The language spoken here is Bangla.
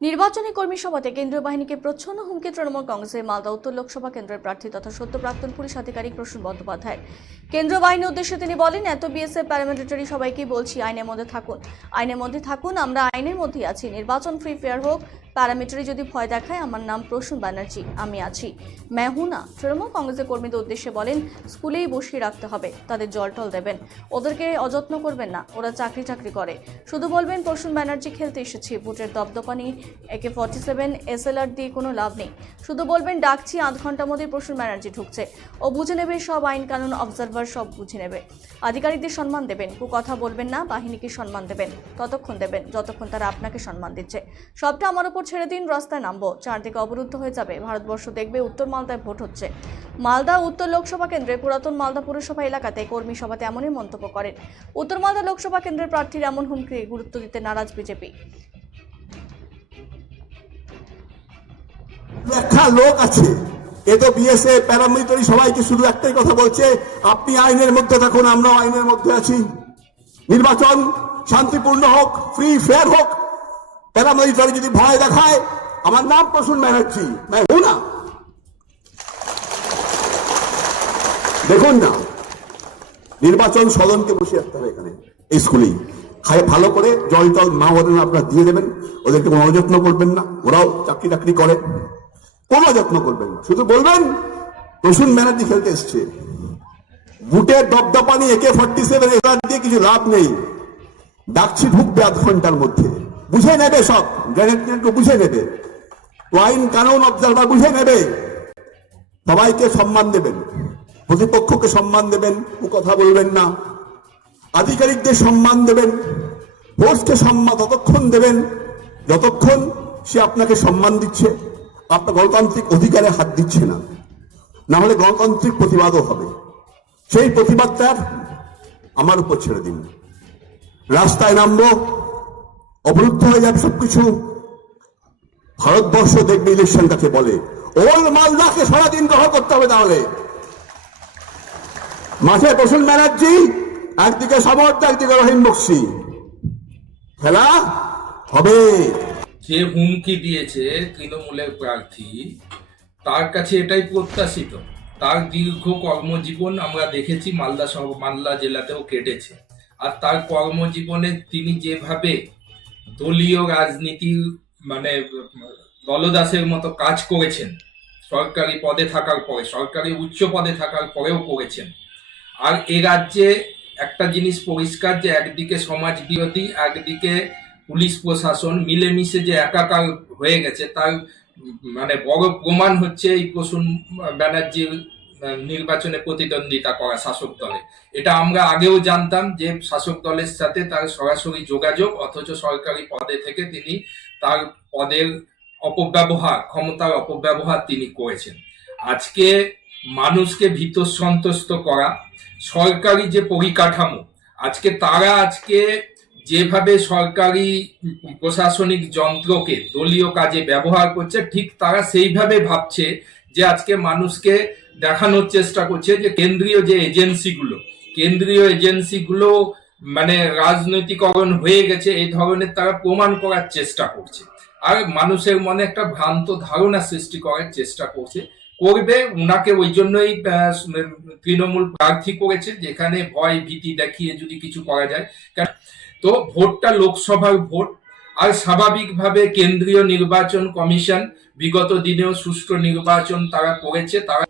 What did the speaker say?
নির্বাচনী কর্মী সভাতে কেন্দ্রীয় বাহিনীকে প্রচ্ছন্ন হুমকি তৃণমূল কংগ্রেসের মালদা উত্তর লোকসভা কেন্দ্রের প্রার্থী তথা সদ্য প্রাক্তন পুলিশ আধিকারিক প্রসূন বন্দ্যোপাধ্যায়। কেন্দ্রীয় বাহিনীর উদ্দেশ্যে তিনি বলেন, এত বিএসএফ প্যারামিলিটারি সবাইকেই বলছি আইনের মধ্যে থাকুন, আইনের মধ্যে থাকুন, আমরা আইনের মধ্যেই আছি। নির্বাচন ফ্রি ফেয়ার হোক, প্যারামিলিটারি যদি ভয় দেখায়, আমার নাম প্রসূন ব্যানার্জি, আমি আছি, মেহুনা। তৃণমূল কংগ্রেসের কর্মীদের উদ্দেশ্যে বলেন, স্কুলেই বসিয়ে রাখতে হবে, তাদের জল টল দেবেন, ওদেরকে অযত্ন করবেন না, ওরা চাকরি করে। শুধু বলবেন প্রসূন ব্যানার্জি খেলতে এসেছি, ভোটের দপদপানি AK-47 SLR দিয়ে কোনো লাভ নেই। শুধু বলবেন ডাকছি, আধ ঘন্টার মধ্যে প্রসূন ব্যানার্জি ঢুকছে, ও বুঝে নেবে, সব আইন কানুন অবজারভার সব বুঝে নেবে। আধিকারিকদের সম্মান দেবেন, কথা বলবেন না, বাহিনীকে সম্মান দেবেন, ততক্ষণ দেবেন যতক্ষণ তারা আপনাকে সম্মান দিচ্ছে। সবটা আমার উপর ছেড়ে দিন, রাস্তায় নামবো, চারদিকে অবরুদ্ধ হয়ে যাবে, ভারতবর্ষ দেখবে উত্তর মালদায় ভোট হচ্ছে। মালদা উত্তর লোকসভা কেন্দ্রে পুরাতন মালদা পুরসভা এলাকাতে কর্মী সভাতে এমনই মন্তব্য করেন। উত্তর মালদা লোকসভা কেন্দ্রের প্রার্থীর এমন হুমকি গুরুত্ব দিতে নারাজ বিজেপি। একটা লোক আছে, এ তো বিএসএফ প্যারামিলিটারি সবাইকে শুধু একটাই কথা বলছে, আপনি আইনের মধ্যে থাকুন, আমরাও আইনের মধ্যে আছি। নির্বাচন শান্তিপূর্ণ হোক, ফ্রি ফেয়ার হোক, প্যারামিলিটারি যদি ভয় দেখায়, আমার নাম প্রসূন ব্যানার্জি, না। দেখুন না, নির্বাচন সদনকে বসে রাখতে হবে এখানে, এই স্কুলেই ভালো করে জল টল মা ওদের আপনারা দিয়ে দেবেন, ওদেরকে কোনো অযত্ন করবেন না, ওরাও চাকরি করে, কোনো যত্ন করবেন না। শুধু বলবেন প্রসূন ব্যানার্জি খেলতে এসছে, বুটের দপদপানি AK-47 SLR দিয়ে কিছু লাভ নেই। ডাকছি ঢুকবে আধ ঘন্টার মধ্যে, বুঝে নেবে, সব গ্রেনেড বুঝে নেবে, আইন কানুন অবজারভার বুঝে নেবে। সবাইকে সম্মান দেবেন, প্রতিপক্ষকে সম্মান দেবেন, কথা বলবেন না। আধিকারিকদের সম্মান দেবেন, ফোর্সকে সম্মান ততক্ষণ দেবেন যতক্ষণ সে আপনাকে সম্মান দিচ্ছে, আপনার গণতান্ত্রিক অধিকারে হাত দিচ্ছে না। না হলে গণতান্ত্রিক প্রতিবাদও হবে, সেই প্রতিবাদটার আমার উপর ছেড়ে দিন। রাস্তায় নামবো, অবরুদ্ধ হয়ে যাবে সবকিছু। ভারতবর্ষ দেখবে ইলেকশন কাকে বলে। ওল মালদাকে সারাদিন গ্রহণ করতে হবে, তাহলে মাঠে প্রসূন ব্যানার্জি, একদিকে সমর্থ, একদিকে রহিম বক্সি, খেলা হবে। যে হুমকি দিয়েছে তৃণমূলের প্রার্থী, তার কাছে এটাই প্রত্যাশিত। তার দীর্ঘ কর্মজীবন আমরা দেখেছি মালদা জেলাতেও কেটেছে, আর তার কর্মজীবনে তিনি যেভাবে দলীয় রাজনীতির মানে দলদাসের মতো কাজ করেছেন, সরকারি পদে থাকার পরে, সরকারি উচ্চ পদে থাকার পরেও করেছেন। আর এ রাজ্যে একটা জিনিস পরিষ্কার, যে একদিকে সমাজ বিরোধী, একদিকে পুলিশ প্রশাসন মিলেমিশে যে একাকার হয়ে গেছে, তার মানে বড় প্রমাণ হচ্ছে এই প্রসূন ব্যানার্জির নির্বাচনে প্রতিদ্বন্দ্বিতা করা শাসক দলে। এটা আমরা আগেও জানতাম যে শাসক দলের সাথে তার সরাসরি যোগাযোগ, অথচ সরকারি পদে থেকে তিনি তার পদের অপব্যবহার, ক্ষমতার অপব্যবহার তিনি করেছেন। আজকে মানুষকে ভীত সন্ত্রস্ত করা, সরকারি যে পরিকাঠামো, আজকে যেভাবে সরকারি প্রশাসনিক যন্ত্রকে দলীয় কাজে ব্যবহার করছে, ঠিক তারা সেইভাবে ভাবছে যে আজকে মানুষকে দেখানোর চেষ্টা করছে যে কেন্দ্রীয় এজেন্সিগুলো মানে রাজনৈতিকরণ হয়ে গেছে, এই ধরনের তারা প্রমাণ করার চেষ্টা করছে, আর মানুষের মনে একটা ভ্রান্ত ধারণা সৃষ্টি করার চেষ্টা করবে। উনাকে ওই জন্যই তৃণমূল প্রার্থী করেছে, যেখানে ভয় ভীতি দেখিয়ে যদি কিছু করা যায়। তো ভোটটা লোকসভার ভোট, আর স্বাভাবিকভাবে কেন্দ্রীয় নির্বাচন কমিশন বিগত দিনেও সুষ্ঠু নির্বাচন তারা করেছে। তারা